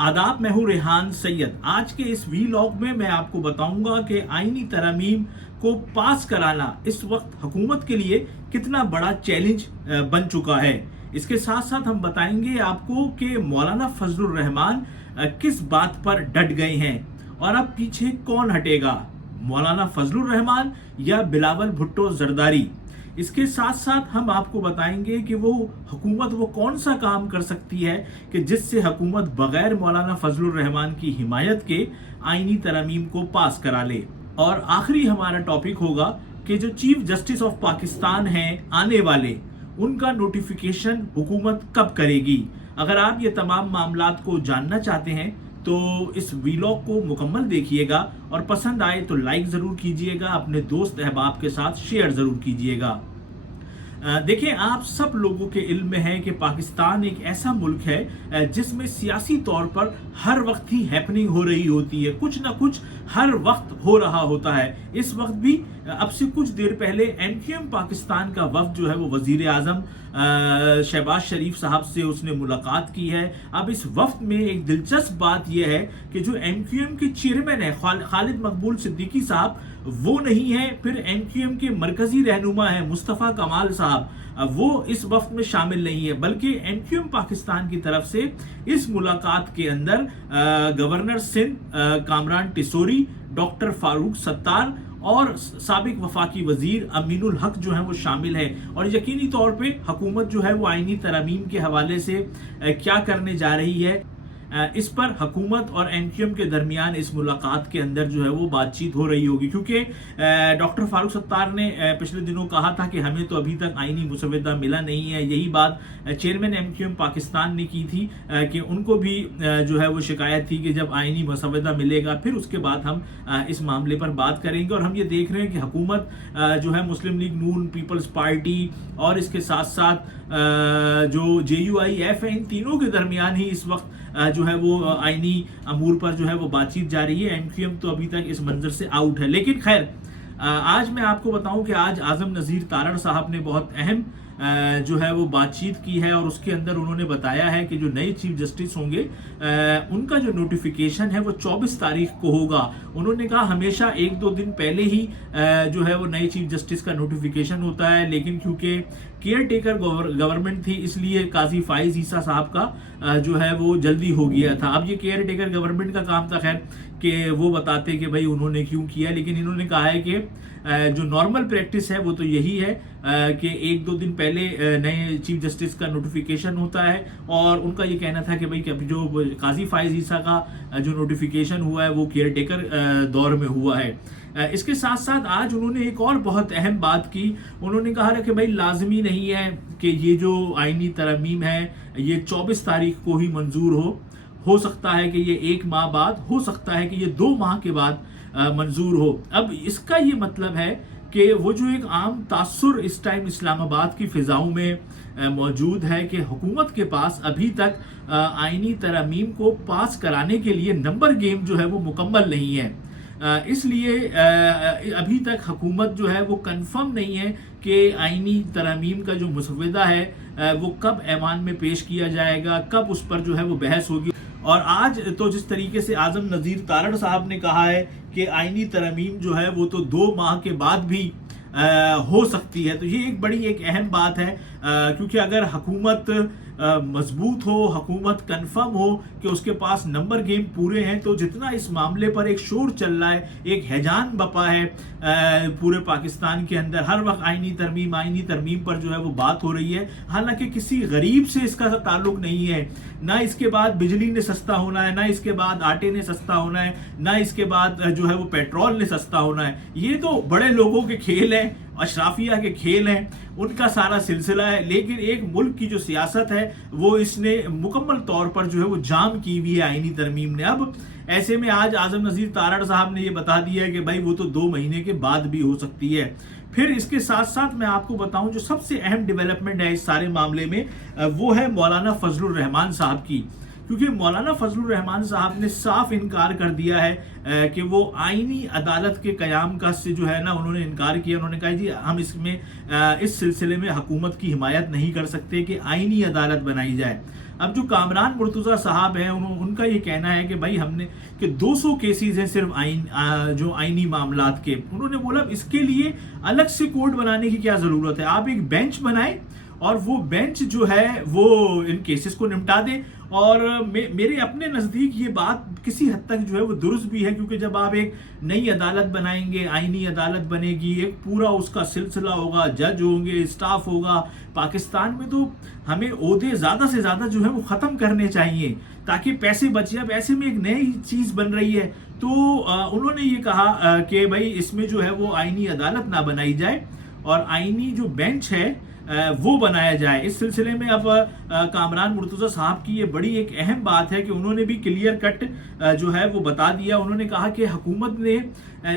आदाब, मैं हूँ रेहान सैयद। आज के इस वीलॉग में मैं आपको बताऊंगा कि आईनी तरमीम को पास कराना इस वक्त हुकूमत के लिए कितना बड़ा चैलेंज बन चुका है। इसके साथ साथ हम बताएंगे आपको कि मौलाना फजलुर रहमान किस बात पर डट गए हैं और अब पीछे कौन हटेगा, मौलाना फजलुर रहमान या बिलावल भुट्टो जरदारी। इसके साथ साथ हम आपको बताएंगे कि हुकूमत कौन सा काम कर सकती है कि जिससे हुकूमत बगैर मौलाना फजलुर रहमान की हिमायत के आईनी तरमीम को पास करा ले। और आखिरी हमारा टॉपिक होगा कि जो चीफ जस्टिस ऑफ पाकिस्तान हैं आने वाले, उनका नोटिफिकेशन हुकूमत कब करेगी। अगर आप ये तमाम मामलात को जानना चाहते हैं तो इस वीलॉग को मुकम्मल देखिएगा और पसंद आए तो लाइक ज़रूर कीजिएगा, अपने दोस्त अहबाब के साथ शेयर ज़रूर कीजिएगा। देखिए, आप सब लोगों के इल्म में है कि पाकिस्तान एक ऐसा मुल्क है जिसमें सियासी तौर पर हर वक्त ही हैपनिंग हो रही होती है, कुछ ना कुछ हर वक्त हो रहा होता है। इस वक्त भी अब से कुछ देर पहले एमक्यूएम पाकिस्तान का वफ्द जो है वो वजीर आजम शहबाज शरीफ साहब से उसने मुलाकात की है। अब इस वक्त में एक दिलचस्प बात यह है कि जो एमक्यूएम के चेयरमैन है खालिद मकबूल सिद्दीकी साहब, वो नहीं है। फिर एमक्यूएम के मरकजी रहनुमा है मुस्तफ़ा कमाल साहब, वो इस वक्त में शामिल नहीं है। बल्कि एमक्यूएम पाकिस्तान की तरफ से इस मुलाकात के अंदर गवर्नर सिंध कामरान टिसोरी, डॉक्टर फारूक सत्तार और साबिक वफाकी वजीर अमीनुल हक जो है वो शामिल है। और यकीनी तौर पे हुकूमत जो है वो आईनी तरमीम के हवाले से क्या करने जा रही है, इस पर हुकूमत और एमक्यूएम के दरमियान इस मुलाकात के अंदर जो है वो बातचीत हो रही होगी। क्योंकि डॉक्टर फारूक सत्तार ने पिछले दिनों कहा था कि हमें तो अभी तक आईनी मुसवदा मिला नहीं है। यही बात चेयरमैन एमक्यूएम पाकिस्तान ने की थी कि उनको भी जो है वो शिकायत थी कि जब आईनी मुसवदा मिलेगा फिर उसके बाद हम इस मामले पर बात करेंगे। और हम ये देख रहे हैं कि हुकूमत जो है मुस्लिम लीग नून, पीपल्स पार्टी और इसके साथ साथ जो JUIF है, इन तीनों के दरमियान ही इस वक्त जो है वो आईनी अमूर पर जो है वो बातचीत जारी है। एमक्यूएम तो अभी तक इस मंजर से आउट है। लेकिन खैर, आज मैं आपको बताऊं कि आज आजम नज़ीर तारड़ साहब ने बहुत अहम जो है वो बातचीत की है और उसके अंदर उन्होंने बताया है कि जो नए चीफ जस्टिस होंगे उनका जो नोटिफिकेशन है वो 24 तारीख को होगा। उन्होंने कहा हमेशा 1-2 दिन पहले ही जो है वो नए चीफ जस्टिस का नोटिफिकेशन होता है, लेकिन क्योंकि केयर टेकर गवर्नमेंट थी इसलिए काजी फाइज ईसा साहब का जो है वो जल्दी हो गया था। अब ये केयर टेकर गवर्नमेंट का काम था खैर कि वो बताते कि भाई उन्होंने क्यों किया, लेकिन इन्होंने कहा है कि जो नॉर्मल प्रैक्टिस है वो तो यही है कि 1-2 दिन पहले नए चीफ जस्टिस का नोटिफिकेशन होता है। और उनका ये कहना था कि भाई जो काजी फाइज ईसा का जो नोटिफिकेशन हुआ है वो केयर टेकर दौर में हुआ है। इसके साथ साथ आज उन्होंने एक और बहुत अहम बात की। उन्होंने कहा कि भाई लाजमी नहीं है कि ये जो आईनी तरमीम है ये 24 तारीख को ही मंजूर हो सकता है कि ये 1 माह बाद, हो सकता है कि ये 2 माह के बाद मंजूर हो। अब इसका ये मतलब है कि वो जो एक आम तासुर इस टाइम इस्लामाबाद की फिजाओं में मौजूद है कि हुकूमत के पास अभी तक आईनी तरमीम को पास कराने के लिए नंबर गेम जो है वो मुकम्मल नहीं है। इसलिए अभी तक हुकूमत जो है वो कंफर्म नहीं है कि आईनी तरमीम का जो मुसवदा है वो कब ऐवान में पेश किया जाएगा, कब उस पर जो है वो बहस होगी। और आज तो जिस तरीके से आजम नज़ीर तारड़ साहब ने कहा है कि आईनी तरमीम जो है वो तो 2 माह के बाद भी हो सकती है, तो ये एक अहम बात है। क्योंकि अगर हुकूमत मजबूत हो, हुकूमत कंफर्म हो कि उसके पास नंबर गेम पूरे हैं, तो जितना इस मामले पर एक शोर चल रहा है, एक हैजान बपा है पूरे पाकिस्तान के अंदर, हर वक्त आईनी तरमीम पर जो है वो बात हो रही है। हालांकि किसी गरीब से इसका ताल्लुक नहीं है, ना इसके बाद बिजली ने सस्ता होना है, ना इसके बाद आटे ने सस्ता होना है, ना इसके बाद जो है वो पेट्रोल ने सस्ता होना है। ये तो बड़े लोगों के खेल है, अशराफिया के खेल हैं, उनका सारा सिलसिला है। लेकिन एक मुल्क की जो सियासत है वो इसने मुकम्मल तौर पर जो है वो जाम की हुई है आईनी तरमीम ने। अब ऐसे में आज आजम नज़ीर तारड़ साहब ने ये बता दिया है कि भाई वो तो 2 महीने के बाद भी हो सकती है। फिर इसके साथ साथ मैं आपको बताऊं जो सबसे अहम डेवलपमेंट है इस सारे मामले में वो है मौलाना फजलुर रहमान साहब की। क्योंकि मौलाना फजलुर रहमान साहब ने साफ इनकार कर दिया है कि वो आईनी अदालत के क़याम का से जो है ना उन्होंने इनकार किया। उन्होंने कहा जी हम इसमें इस सिलसिले में हुकूमत की हिमायत नहीं कर सकते कि आईनी अदालत बनाई जाए। اب جو کامران مرتضیٰ صاحب ہیں ان کا یہ کہنا ہے کہ بھائی ہم نے کہ 200 کیسز ہیں صرف جو آئینی معاملات کے. انہوں نے بولا اس کے لیے الگ سے کورٹ بنانے کی کیا ضرورت ہے, آپ ایک بینچ بنائیں اور وہ بینچ جو ہے وہ ان کیسز کو نمٹا دے. اور میرے اپنے نزدیک یہ بات کسی حد تک جو ہے وہ درست بھی ہے, کیونکہ جب آپ ایک نئی عدالت بنائیں گے, آئینی عدالت بنے گی, ایک پورا اس کا سلسلہ ہوگا, جج ہوں گے, اسٹاف ہوگا. پاکستان میں تو ہمیں عہدے زیادہ سے زیادہ جو ہے وہ ختم کرنے چاہیے تاکہ پیسے بچ جائیں. ایسے میں ایک نئی چیز بن رہی ہے. تو انہوں نے یہ کہا کہ بھائی اس میں جو ہے وہ آئینی عدالت نہ بنائی جائے اور آئینی جو بینچ ہے وہ بنایا جائے. اس سلسلے میں اب کامران مرتضیٰ صاحب کی یہ بڑی ایک اہم بات ہے کہ انہوں نے بھی کلیئر کٹ جو ہے وہ بتا دیا. انہوں نے کہا کہ حکومت نے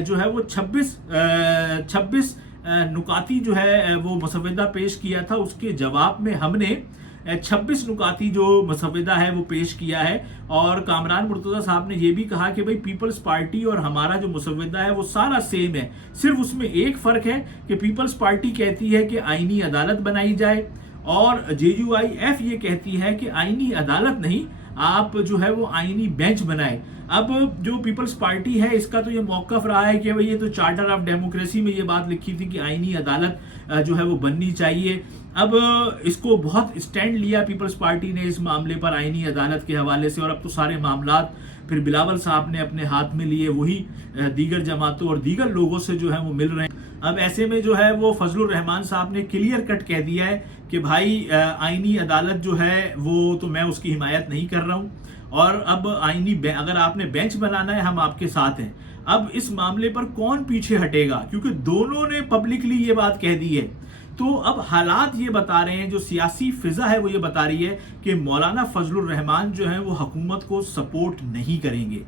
جو ہے وہ 26 نکاتی جو ہے وہ مسودہ پیش کیا تھا, اس کے جواب میں ہم نے 26 نکاتی جو مسودہ ہے وہ پیش کیا ہے. اور کامران مرتضیٰ صاحب نے یہ بھی کہا کہ بھائی پیپلز پارٹی اور ہمارا جو مسودہ ہے وہ سارا سیم ہے, صرف اس میں ایک فرق ہے کہ پیپلز پارٹی کہتی ہے کہ آئینی عدالت بنائی جائے اور JUIF یہ کہتی ہے کہ آئینی عدالت نہیں, آپ جو ہے وہ آئینی بینچ بنائے. اب جو پیپلز پارٹی ہے اس کا تو یہ موقف رہا ہے کہ یہ تو چارٹر آف ڈیموکریسی میں یہ بات لکھی تھی کہ آئینی عدالت جو ہے وہ بننی چاہیے. اب اس کو بہت اسٹینڈ لیا پیپلز پارٹی نے اس معاملے پر آئینی عدالت کے حوالے سے, اور اب تو سارے معاملات پھر بلاول صاحب نے اپنے ہاتھ میں لیے, وہی دیگر جماعتوں اور دیگر لوگوں سے جو ہے وہ مل رہے ہیں. اب ایسے میں جو ہے وہ فضل الرحمان صاحب نے کلیئر کٹ کہہ دیا ہے کہ بھائی آئینی عدالت جو ہے وہ تو میں اس کی حمایت نہیں کر رہا ہوں, اور اب اگر آپ نے بینچ بنانا ہے ہم آپ کے ساتھ ہیں. اب اس معاملے پر کون پیچھے ہٹے گا, کیونکہ دونوں نے پبلکلی یہ بات کہہ دی ہے. تو اب حالات یہ بتا رہے ہیں, جو سیاسی فضا ہے وہ یہ بتا رہی ہے کہ مولانا فضل الرحمان جو ہیں وہ حکومت کو سپورٹ نہیں کریں گے.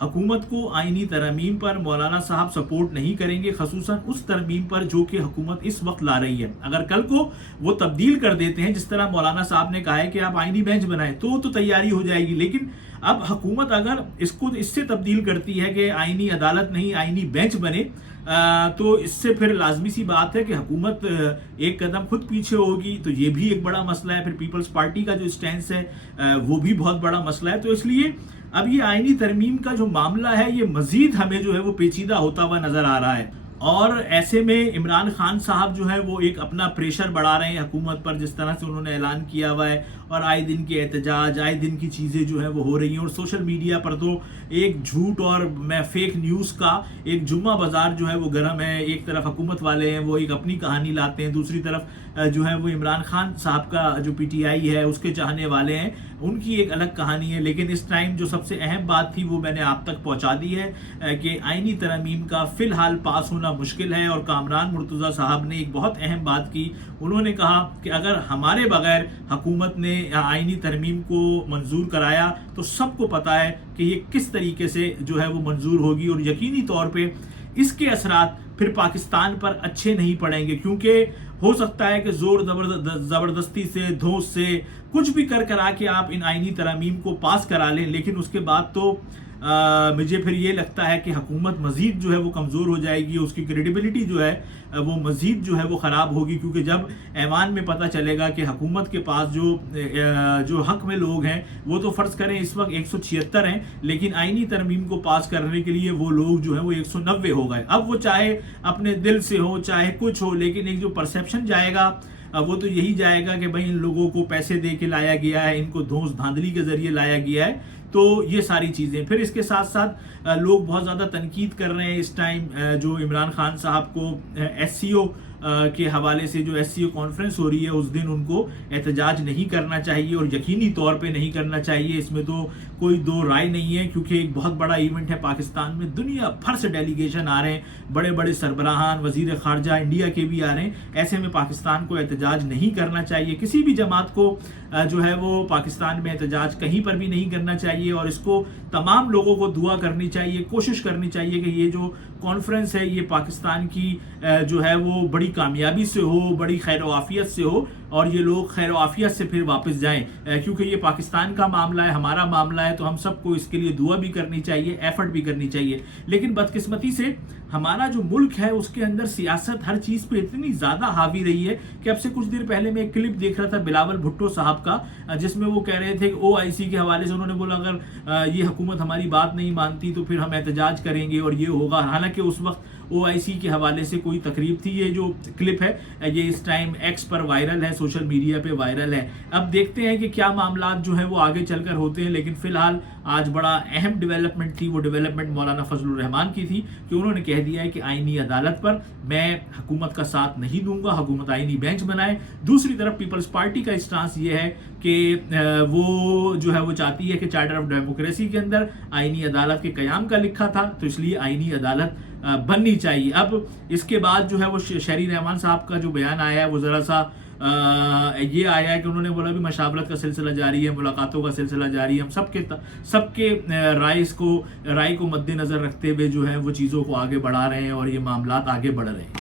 حکومت کو آئینی ترمیم پر مولانا صاحب سپورٹ نہیں کریں گے, خصوصاً اس ترمیم پر جو کہ حکومت اس وقت لا رہی ہے. اگر کل کو وہ تبدیل کر دیتے ہیں, جس طرح مولانا صاحب نے کہا ہے کہ آپ آئینی بینچ بنائیں, تو تیاری ہو جائے گی. لیکن اب حکومت اگر اس سے تبدیل کرتی ہے کہ آئینی عدالت نہیں آئینی بینچ بنے, تو اس سے پھر لازمی سی بات ہے کہ حکومت ایک قدم خود پیچھے ہوگی. تو یہ بھی ایک بڑا مسئلہ ہے. پھر پیپلز پارٹی کا جو اسٹینس ہے وہ بھی بہت بڑا مسئلہ ہے. تو اس لیے اب یہ آئینی ترمیم کا جو معاملہ ہے یہ مزید ہمیں جو ہے وہ پیچیدہ ہوتا ہوا نظر آ رہا ہے. اور ایسے میں عمران خان صاحب جو ہے وہ ایک اپنا پریشر بڑھا رہے ہیں حکومت پر, جس طرح سے انہوں نے اعلان کیا ہوا ہے, اور آئے دن کے احتجاج, آئے دن کی چیزیں جو ہے وہ ہو رہی ہیں. اور سوشل میڈیا پر تو ایک جھوٹ اور فیک نیوز کا ایک جمعہ بازار جو ہے وہ گرم ہے. ایک طرف حکومت والے ہیں وہ ایک اپنی کہانی لاتے ہیں, دوسری طرف جو ہے وہ عمران خان صاحب کا جو PTI ہے اس کے چاہنے والے ہیں, ان کی ایک الگ کہانی ہے. لیکن اس ٹائم جو سب سے اہم بات تھی وہ میں نے آپ تک پہنچا دی ہے کہ آئینی ترمیم کا فی الحال پاس ہونا مشکل ہے. اور کامران مرتضیٰ صاحب نے ایک بہت اہم بات کی, انہوں نے کہا کہ اگر ہمارے بغیر حکومت نے آئینی ترمیم کو منظور کرایا تو سب کو پتا ہے کہ یہ کس طریقے سے جو ہے وہ منظور ہوگی, اور یقینی طور پہ اس کے اثرات پھر پاکستان پر اچھے نہیں پڑیں گے. کیونکہ ہو سکتا ہے کہ زور زبردستی سے, دھوس سے, کچھ بھی کرا کے آپ ان آئینی ترامیم کو پاس کرا لیں, لیکن اس کے بعد تو مجھے پھر یہ لگتا ہے کہ حکومت مزید جو ہے وہ کمزور ہو جائے گی, اس کی کریڈیبلٹی جو ہے وہ مزید جو ہے وہ خراب ہوگی. کیونکہ جب ایوان میں پتہ چلے گا کہ حکومت کے پاس جو حق میں لوگ ہیں وہ تو فرض کریں اس وقت 176 ہیں, لیکن آئینی ترمیم کو پاس کرنے کے لیے وہ لوگ جو ہیں وہ 190 ہو گئے. اب وہ چاہے اپنے دل سے ہو چاہے کچھ ہو, لیکن ایک جو پرسیپشن جائے گا وہ تو یہی جائے گا کہ بھائی ان لوگوں کو پیسے دے کے لایا گیا ہے, ان کو دھوس دھاندلی کے ذریعے لایا گیا ہے. تو یہ ساری چیزیں پھر اس کے ساتھ ساتھ لوگ بہت زیادہ تنقید کر رہے ہیں اس ٹائم جو عمران خان صاحب کو SCO کے حوالے سے, جو SCO کانفرنس ہو رہی ہے اس دن ان کو احتجاج نہیں کرنا چاہیے, اور یقینی طور پہ نہیں کرنا چاہیے. اس میں تو کوئی دو رائے نہیں ہے, کیونکہ ایک بہت بڑا ایونٹ ہے پاکستان میں, دنیا بھر سے ڈیلیگیشن آ رہے ہیں, بڑے بڑے سربراہان, وزیر خارجہ انڈیا کے بھی آ رہے ہیں. ایسے میں پاکستان کو احتجاج نہیں کرنا چاہیے, کسی بھی جماعت کو جو ہے وہ پاکستان میں احتجاج کہیں پر بھی نہیں کرنا چاہیے. اور اس کو تمام لوگوں کو دعا کرنی چاہیے, کوشش کرنی چاہیے کہ یہ جو کانفرنس ہے یہ پاکستان کی جو ہے وہ بڑی कामयाबी से हो, बड़ी खैर आफियत से हो और ये लोग खैर आफियत से फिर वापस जाएं, क्योंकि ये पाकिस्तान का मामला है, हमारा मामला है, तो हम सबको इसके लिए दुआ भी करनी चाहिए, एफर्ट भी करनी चाहिए। लेकिन बदकिस्मती से हमारा जो मुल्क है उसके अंदर सियासत हर चीज़ पे इतनी ज़्यादा हावी रही है कि अब से कुछ देर पहले मैं एक क्लिप देख रहा था बिलावल भुट्टो साहब का, जिसमें वो कह रहे थे कि OIC के हवाले से उन्होंने बोला अगर ये हुकूमत हमारी बात नहीं मानती तो फिर हम एहतजाज करेंगे और ये होगा। हालांकि उस वक्त OIC के हवाले से कोई तकरीब थी। ये जो क्लिप है ये इस टाइम X पर वायरल है, सोशल मीडिया पे वायरल है। अब देखते हैं कि क्या मामला जो है वो आगे चलकर होते हैं। लेकिन फिलहाल आज बड़ा अहम डेवलपमेंट थी, वो डेवलपमेंट मौलाना फजलुर रहमान की थी कि उन्होंने कह दिया है कि आईनी अदालत पर मैं हुकूमत का साथ नहीं दूंगा, हुकूमत आईनी बेंच बनाए। दूसरी तरफ पीपल्स पार्टी का स्टांस ये है कि वो जो है वो चाहती है कि चार्टर ऑफ डेमोक्रेसी के अंदर आईनी अदालत के कयाम का लिखा था, तो इसलिए आईनी अदालत बननी चाहिए। अब इसके बाद जो है वो शहरी रहमान साहब का जो बयान आया है वो ज़रा सा ये आया है कि उन्होंने बोला भी मशावरत का सिलसिला जारी है, मुलाकातों का सिलसिला जारी है, हम सबके राय को मद्देनज़र रखते हुए जो है वो चीज़ों को आगे बढ़ा रहे हैं और ये मामलात आगे बढ़ रहे हैं।